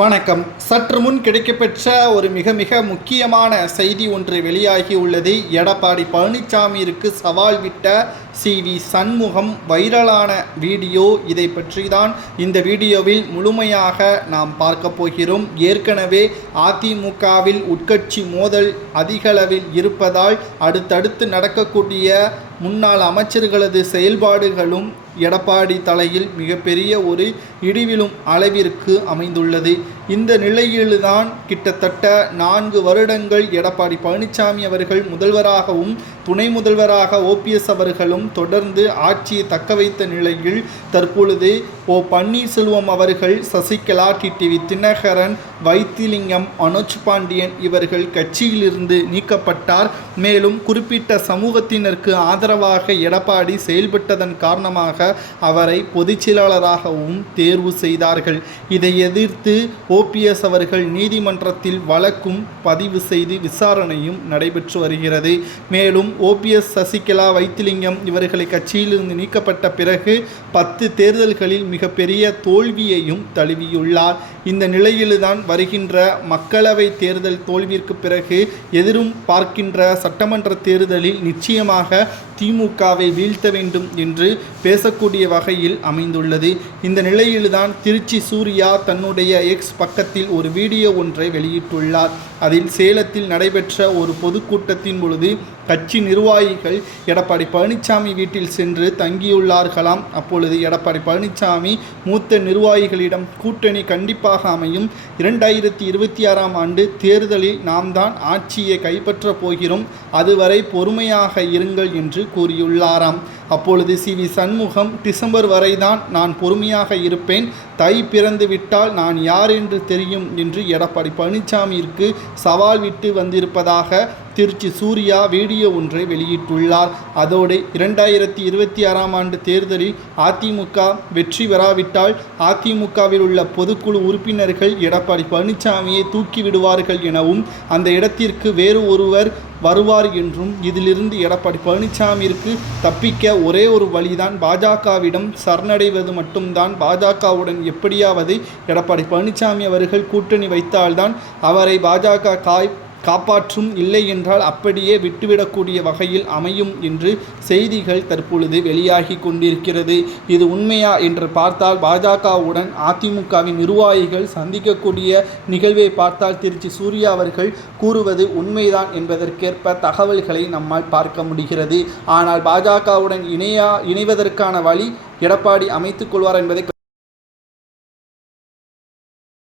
வணக்கம். சற்று முன் கிடைக்கப்பெற்ற ஒரு மிக மிக முக்கியமான செய்தி ஒன்று வெளியாகி உள்ளது. எடப்பாடி பழனிசாமியிற்கு சவால் விட்ட சி. வி. சண்முகம் வைரலான வீடியோ இதை பற்றி தான் இந்த வீடியோவில் முழுமையாக நாம் பார்க்க போகிறோம். ஏற்கனவே அதிமுகவில் உட்கட்சி மோதல் அதிகளவில் இருப்பதால் அடுத்தடுத்து நடக்கக்கூடிய முன்னாள் அமைச்சர்களது செயல்பாடுகளும் எடப்பாடி தலையில் மிகப்பெரிய ஒரு இடிவிலும் அளவிற்கு அமைந்துள்ளது. இந்த நிலையில்தான் கிட்டத்தட்ட நான்கு வருடங்கள் எடப்பாடி பழனிசாமி அவர்கள் முதல்வராகவும் துணை முதல்வராக ஓபிஎஸ் அவர்களும் தொடர்ந்து ஆட்சியை தக்க வைத்த நிலையில் தற்பொழுது ஓ பன்னீர்செல்வம் அவர்கள் சசிகலா டிடிவி தினகரன் வைத்திலிங்கம் மனோஜ் பாண்டியன் இவர்கள் கட்சியிலிருந்து நீக்கப்பட்டார். மேலும் குறிப்பிட்ட சமூகத்தினருக்கு ஆதரவாக எடப்பாடி செயல்பட்டதன் காரணமாக அவரை பொதுச்செயலாளராகவும் தேர்வு செய்தார்கள். இதை எதிர்த்து ஓபிஎஸ் அவர்கள் நீதிமன்றத்தில் வழக்கும் பதிவு செய்து விசாரணையும் நடைபெற்று வருகிறது. மேலும் ஓபிஎஸ் சசிகலா வைத்திலிங்கம் இவர்களை கட்சியிலிருந்து நீக்கப்பட்ட பிறகு பத்து தேர்தல்களில் மிகப்பெரிய தோல்வியையும் தழுவியுள்ளார். இந்த நிலையில்தான் வருகின்ற மக்களவை தேர்தல் தோல்விற்கு பிறகு எதிரும் பார்க்கின்ற சட்டமன்ற தேர்தலில் நிச்சயமாக திமுகவை வீழ்த்த வேண்டும் என்று பேசக்கூடிய வகையில் அமைந்துள்ளது. இந்த நிலையில்தான் திருச்சி சூர்யா தன்னுடைய எக்ஸ் பக்கத்தில் ஒரு வீடியோ ஒன்றை வெளியிட்டுள்ளார். அதில் சேலத்தில் நடைபெற்ற ஒரு பொதுக்கூட்டத்தின் பொழுது கட்சி நிர்வாகிகள் எடப்பாடி பழனிசாமி வீட்டில் சென்று தங்கியுள்ளார்களாம். அப்பொழுது எடப்பாடி பழனிசாமி மூத்த நிர்வாகிகளிடம் கூட்டணி கண்டிப்பாக அமையும் இரண்டாயிரத்தி இருபத்தி ஆறாம் ஆண்டு தேர்தலில் நாம் தான் ஆட்சியை கைப்பற்றப் போகிறோம். அதுவரை பொறுமையாக இருங்கள் என்று கூறியுள்ளாராம். அப்பொழுது சி. வி. சண்முகம் டிசம்பர் வரைதான் நான் பொறுமையாக இருப்பேன். தை பிறந்து விட்டால் நான் யார் என்று தெரியும் என்று எடப்பாடி பழனிசாமியிற்கு சவால் விட்டு வந்திருப்பதாக திருச்சி சூர்யா வீடியோ ஒன்றை வெளியிட்டுள்ளார். அதோடு இரண்டாயிரத்தி இருபத்தி ஆறாம் ஆண்டு தேர்தலில் அதிமுக வெற்றி பெறாவிட்டால் அதிமுகவில் உள்ள பொதுக்குழு உறுப்பினர்கள் எடப்பாடி பழனிசாமியை தூக்கி விடுவார்கள் எனவும் அந்த இடத்திற்கு வேறு ஒருவர் வருவார் என்றும் இதிலிருந்து எடப்பாடி பழனிசாமிற்கு தப்பிக்க ஒரே ஒரு வழிதான் பாஜகவிடம் சரணடைவது மட்டும்தான். பாஜகவுடன் எப்படியாவது எடப்பாடி பழனிசாமி அவர்கள் கூட்டணி வைத்தால்தான் அவரை பாஜக காய் காப்பாற்றும் இல்லை என்றால் அப்படியே விட்டுவிடக்கூடிய வகையில் அமையும் என்று செய்திகள் தற்பொழுது வெளியாகி கொண்டிருக்கிறது. இது உண்மையா என்று பார்த்தால் பாஜகவுடன் அதிமுகவின் நிர்வாகிகள் சந்திக்கக்கூடிய நிகழ்வை பார்த்தால் திருச்சி சூர்யா அவர்கள் கூறுவது உண்மைதான் என்பதற்கேற்ப தகவல்களை நம்மால் பார்க்க முடிகிறது. ஆனால் பாஜகவுடன் இணையா இணைவதற்கான வழி எடப்பாடி அமைத்துக் கொள்வார் என்பதை